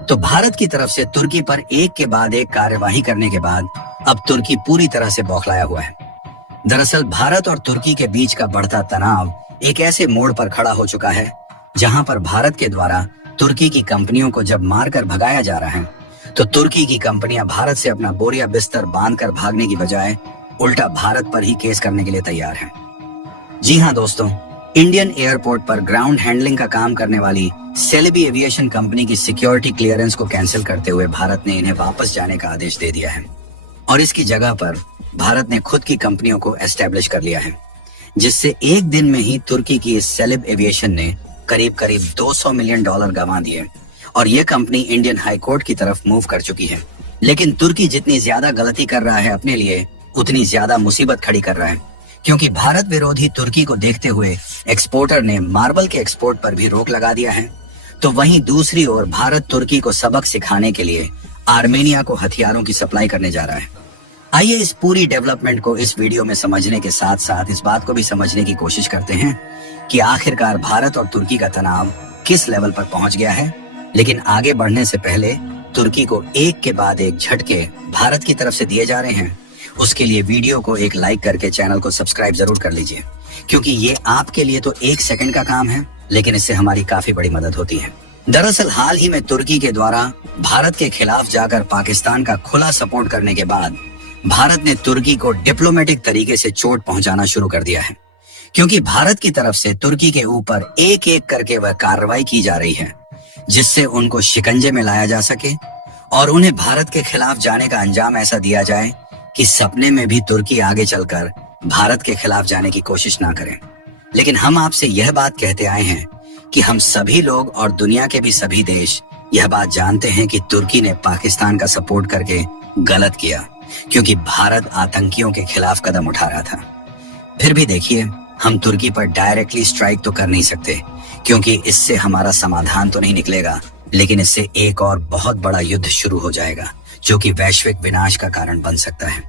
तो भारत की तरफ से तुर्की पर एक के बाद एक कार्यवाही करने के बाद अब तुर्की पूरी तरह से बौखलाया हुआ है। दरअसल भारत और तुर्की के बीच का बढ़ता तनाव एक ऐसे मोड़ पर खड़ा हो चुका है जहां पर भारत के द्वारा तुर्की की कंपनियों को जब मारकर भगाया जा रहा है, तो तुर्की की कंपनियां भारत से अपना बोरिया बिस्तर बांधकर भागने की बजाय उल्टा भारत पर ही केस करने के लिए तैयार हैं। जी हाँ दोस्तों, इंडियन एयरपोर्ट पर ग्राउंड हैंडलिंग का काम करने वाली सेलेबी एविएशन कंपनी की सिक्योरिटी क्लियरेंस को कैंसिल करते हुए भारत ने इन्हें वापस जाने का आदेश दे दिया है और इसकी जगह पर भारत ने खुद की कंपनियों को एस्टेब्लिश कर लिया है, जिससे एक दिन में ही तुर्की की इस सेलेब एविएशन ने करीब करीब $200 मिलियन गंवा दिए और ये कंपनी इंडियन हाई कोर्ट की तरफ मूव कर चुकी है। लेकिन तुर्की जितनी ज्यादा गलती कर रहा है अपने लिए, उतनी ज्यादा मुसीबत खड़ी कर रहा है, क्योंकि भारत विरोधी तुर्की को देखते हुए एक्सपोर्टर ने मार्बल के एक्सपोर्ट पर भी रोक लगा दिया है। तो वहीं दूसरी ओर भारत तुर्की को सबक सिखाने के लिए आर्मेनिया को हथियारों की सप्लाई करने जा रहा है। आइए इस पूरी डेवलपमेंट को इस वीडियो में समझने के साथ साथ इस बात को भी समझने की कोशिश करते हैं कि आखिरकार भारत और तुर्की का तनाव किस लेवल पर पहुंच गया है। लेकिन आगे बढ़ने से पहले तुर्की को एक के बाद एक झटके भारत की तरफ से दिए जा रहे हैं, उसके लिए वीडियो को एक लाइक करके चैनल को सब्सक्राइब जरूर कर लीजिए, क्योंकि ये आपके लिए तो 1 सेकंड का काम है, लेकिन इससे हमारी काफी बड़ी मदद होती है। दरअसल हाल ही में तुर्की के द्वारा भारत के खिलाफ जाकर पाकिस्तान का खुला सपोर्ट करने के बाद भारत ने तुर्की को डिप्लोमेटिक तरीके से चोट पहुंचाना शुरू कर दिया है, क्योंकि भारत की तरफ से तुर्की के ऊपर एक एक करके वह कार्रवाई की जा रही है जिससे उनको शिकंजे में लाया जा सके और उन्हें भारत के खिलाफ जाने का अंजाम ऐसा दिया जाए कि सपने में भी तुर्की आगे चलकर भारत के खिलाफ जाने की कोशिश ना करें। लेकिन हम आपसे यह बात कहते आए हैं कि हम सभी लोग और दुनिया के भी सभी देश यह बात जानते हैं कि तुर्की ने पाकिस्तान का सपोर्ट करके गलत किया, क्योंकि भारत आतंकियों के खिलाफ कदम उठा रहा था। फिर भी देखिए, हम तुर्की पर डायरेक्टली स्ट्राइक तो कर नहीं सकते, क्योंकि इससे हमारा समाधान तो नहीं निकलेगा, लेकिन इससे एक और बहुत बड़ा युद्ध शुरू हो जाएगा जो कि वैश्विक विनाश का कारण बन सकता है।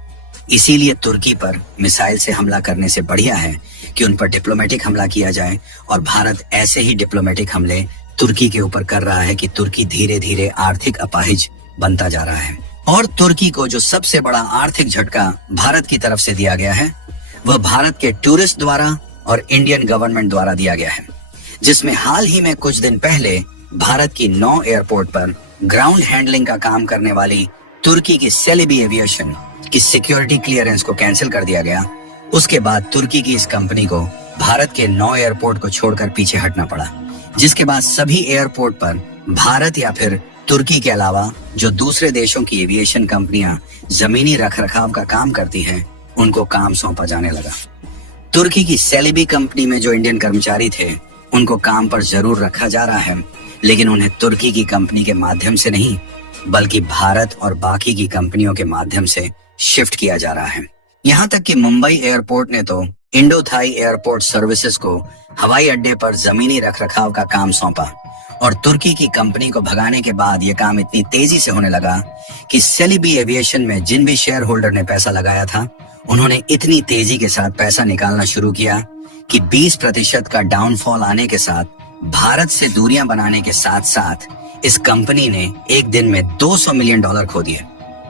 इसीलिए तुर्की पर मिसाइल से हमला करने से बढ़िया है कि उन पर डिप्लोमेटिक हमला किया जाए, और भारत ऐसे ही डिप्लोमेटिक हमले तुर्की के ऊपर कर रहा है कि तुर्की धीरे धीरे आर्थिक अपाहिज बनता जा रहा है। और तुर्की को जो सबसे बड़ा आर्थिक झटका भारत की तरफ से दिया गया है, वह भारत के टूरिस्ट द्वारा और इंडियन गवर्नमेंट द्वारा दिया गया है, जिसमें हाल ही में कुछ दिन पहले भारत की 9 एयरपोर्ट पर ग्राउंड हैंडलिंग का काम करने वाली तुर्की की सेलेबी एविएशन की सिक्योरिटी क्लियरेंस को कैंसिल कर दिया गया। उसके बाद तुर्की की इस कंपनी को भारत के 9 एयरपोर्ट को छोड़कर पीछे हटना पड़ा, जिसके बाद सभी एयरपोर्ट पर भारत या फिर तुर्की के अलावा जो दूसरे देशों की एविएशन कंपनियां जमीनी रखरखाव का काम करती हैं, उनको काम सौंपा जाने लगा। तुर्की की सेलेबी कंपनी में जो इंडियन कर्मचारी थे, उनको काम पर जरूर रखा जा रहा है, लेकिन उन्हें तुर्की की कंपनी के माध्यम से नहीं, बल्कि भारत और बाकी की कंपनियों के माध्यम से शिफ्ट किया जा रहा है। यहाँ तक कि मुंबई एयरपोर्ट ने तो इंडो थाई एयरपोर्ट सर्विसेज को हवाई अड्डे पर जमीनी रखरखाव का काम सौंपा, और तुर्की की कंपनी को भगाने के बाद यह काम इतनी तेजी से होने लगा कि सेलेबी एविएशन में जिन भी शेयर होल्डर ने पैसा लगाया था, उन्होंने इतनी तेजी के साथ पैसा निकालना शुरू किया कि 20% का डाउनफॉल आने के साथ भारत से दूरियां बनाने के साथ साथ इस कंपनी ने एक दिन में $200 मिलियन खो दिए।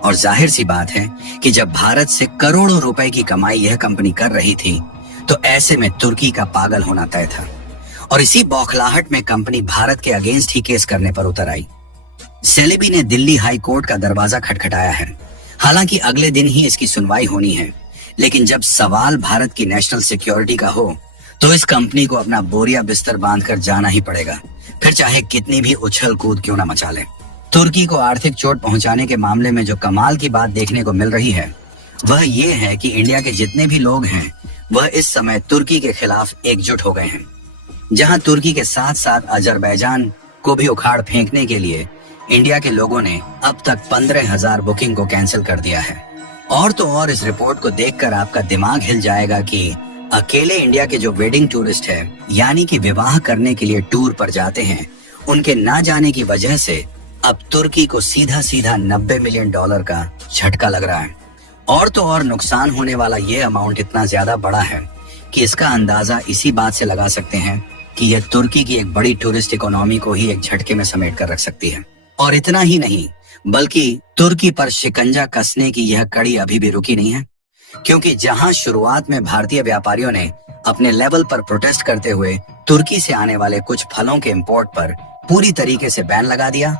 और जाहिर सी बात है कि जब भारत से करोड़ों रुपए की कमाई यह कंपनी कर रही थी, तो ऐसे में तुर्की का पागल होना तय था। और इसी बौखलाहट में कंपनी भारत के अगेंस्ट ही केस करने पर उतर आई। सेलेबी ने दिल्ली हाई कोर्ट का दरवाजा खटखटाया है। हालांकि अगले दिन ही इसकी सुनवाई होनी है, लेकिन जब सवाल भारत की नेशनल सिक्योरिटी का हो, तो इस कंपनी को अपना बोरिया बिस्तर बांधकर जाना ही पड़ेगा, फिर चाहे कितनी भी उछल कूद क्यों ना मचा ले। तुर्की को आर्थिक चोट पहुंचाने के मामले में जो कमाल की बात देखने को मिल रही है, वह ये है कि इंडिया के जितने भी लोग हैं, वह इस समय तुर्की के खिलाफ एकजुट हो गए हैं। जहां तुर्की के साथ साथ अजरबैजान को भी उखाड़ फेंकने के लिए इंडिया के लोगों ने अब तक 15,000 बुकिंग को कैंसिल कर दिया है। और तो और इस रिपोर्ट को देखकर आपका दिमाग हिल जाएगा कि अकेले इंडिया के जो वेडिंग टूरिस्ट है, यानी कि विवाह करने के लिए टूर पर जाते हैं, उनके ना जाने की वजह से अब तुर्की को सीधा सीधा $90 मिलियन का झटका लग रहा है। और तो और नुकसान होने वाला ये अमाउंट इतना ज्यादा बड़ा है कि इसका अंदाजा इसी बात से लगा सकते हैं कि यह तुर्की की एक बड़ी टूरिस्ट इकोनॉमी को ही एक झटके में समेट कर रख सकती है। और इतना ही नहीं, बल्कि तुर्की पर शिकंजा कसने की यह कड़ी अभी भी रुकी नहीं है, क्योंकि जहां शुरुआत में भारतीय व्यापारियों ने अपने लेवल पर प्रोटेस्ट करते हुए तुर्की से आने वाले कुछ फलों के इंपोर्ट पर पूरी तरीके से बैन लगा दिया,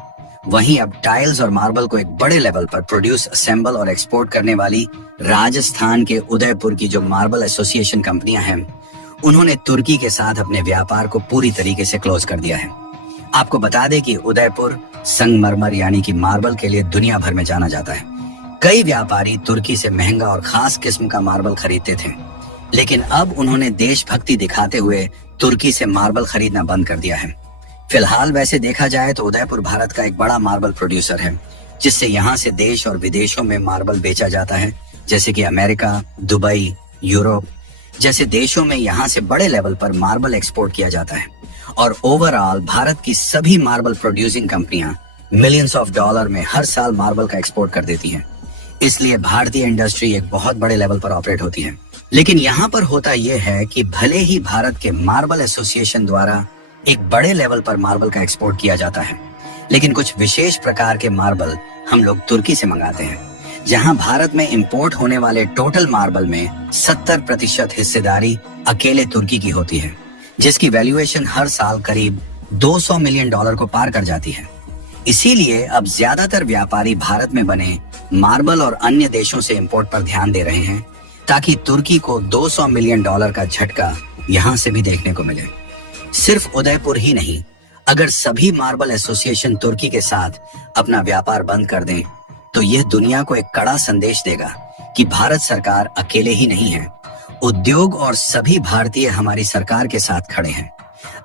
वहीं अब टाइल्स और मार्बल को एक बड़े लेवल पर प्रोड्यूस, असेंबल और एक्सपोर्ट करने वाली राजस्थान के उदयपुर की जो मार्बल एसोसिएशन कंपनियां हैं, उन्होंने तुर्की के साथ अपने व्यापार को पूरी तरीके से क्लोज कर दिया है। आपको बता दें कि उदयपुर संगमरमर यानी कि मार्बल के लिए दुनिया भर में जाना जाता है। कई व्यापारी तुर्की से महंगा और खास किस्म का मार्बल खरीदते थे, लेकिन अब उन्होंने देशभक्ति दिखाते हुए तुर्की से मार्बल खरीदना बंद कर दिया है। फिलहाल वैसे देखा जाए तो उदयपुर भारत का एक बड़ा मार्बल प्रोड्यूसर है, जिससे यहाँ से देश और विदेशों में मार्बल बेचा जाता है, जैसे कि अमेरिका, दुबई, यूरोप जैसे देशों में यहाँ से बड़े लेवल पर मार्बल एक्सपोर्ट किया जाता है। और ओवरऑल भारत की सभी मार्बल प्रोड्यूसिंग कंपनियां मिलियंस ऑफ डॉलर में हर साल मार्बल का एक्सपोर्ट कर देती हैं। इसलिए भारतीय इंडस्ट्री एक बहुत बड़े लेवल पर ऑपरेट होती है। लेकिन यहाँ पर होता यह है कि भले ही भारत के मार्बल एसोसिएशन द्वारा एक बड़े लेवल पर मार्बल का एक्सपोर्ट किया जाता है, लेकिन कुछ विशेष प्रकार के मार्बल हम लोग तुर्की से मंगाते हैं, जहां भारत में इंपोर्ट होने वाले टोटल मार्बल में 70% हिस्सेदारी अकेले तुर्की की होती है, जिसकी वैल्यूएशन हर साल करीब $200 मिलियन को पार कर जाती है। इसीलिए अब ज्यादातर व्यापारी भारत में बने मार्बल और अन्य देशों से इंपोर्ट पर ध्यान दे रहे हैं, ताकि तुर्की को $200 मिलियन का झटका यहाँ से भी देखने को मिले। सिर्फ उदयपुर ही नहीं, अगर सभी मार्बल एसोसिएशन तुर्की के साथ अपना व्यापार बंद कर दें, तो यह दुनिया को एक कड़ा संदेश देगा कि भारत सरकार अकेले ही नहीं है। उद्योग और सभी भारतीय हमारी सरकार के साथ खड़े हैं।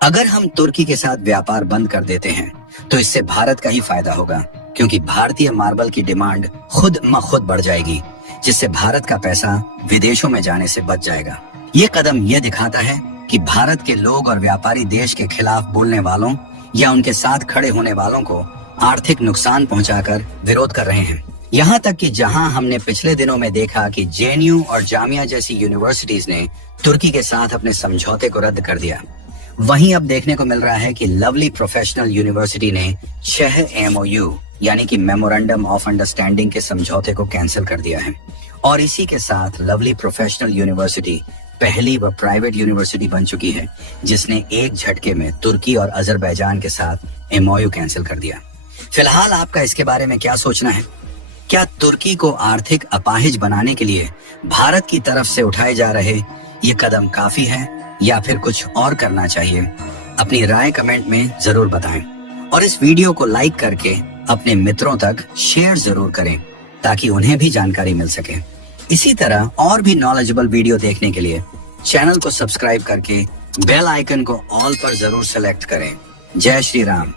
अगर हम तुर्की के साथ व्यापार बंद कर देते हैं, तो इससे भारत का ही फायदा होगा, क्योंकि भारतीय मार्बल की डिमांड खुद ब खुद बढ़ जाएगी, जिससे भारत का पैसा विदेशों में जाने से बच जाएगा। ये कदम यह दिखाता है कि भारत के लोग और व्यापारी देश के खिलाफ बोलने वालों या उनके साथ खड़े होने वालों को आर्थिक नुकसान पहुंचाकर विरोध कर रहे हैं। यहाँ तक कि जहां हमने पिछले दिनों में देखा कि जेएनयू और जामिया जैसी यूनिवर्सिटीज ने तुर्की के साथ अपने समझौते को रद्द कर दिया, वहीं अब देखने को मिल रहा है कि लवली प्रोफेशनल यूनिवर्सिटी ने 6 MOU यानी कि मेमोरेंडम ऑफ अंडरस्टैंडिंग के समझौते को कैंसिल कर दिया है। और इसी के साथ लवली प्रोफेशनल यूनिवर्सिटी पहली व प्राइवेट यूनिवर्सिटी बन चुकी है जिसने एक झटके में तुर्की और अजरबैजान के साथ MOU कैंसिल कर दिया। फिलहाल आपका इसके बारे में क्या सोचना है? क्या तुर्की को आर्थिक अपाहिज बनाने के लिए भारत की तरफ से उठाए जा रहे ये कदम काफी है या फिर कुछ और करना चाहिए? अपनी राय कमेंट में जरूर बताएं और इस वीडियो को लाइक करके अपने मित्रों तक शेयर जरूर करें ताकि उन्हें भी जानकारी मिल सके। इसी तरह और भी नॉलेजेबल वीडियो देखने के लिए चैनल को सब्सक्राइब करके बेल आइकन को ऑल पर जरूर सेलेक्ट करें। जय श्री राम।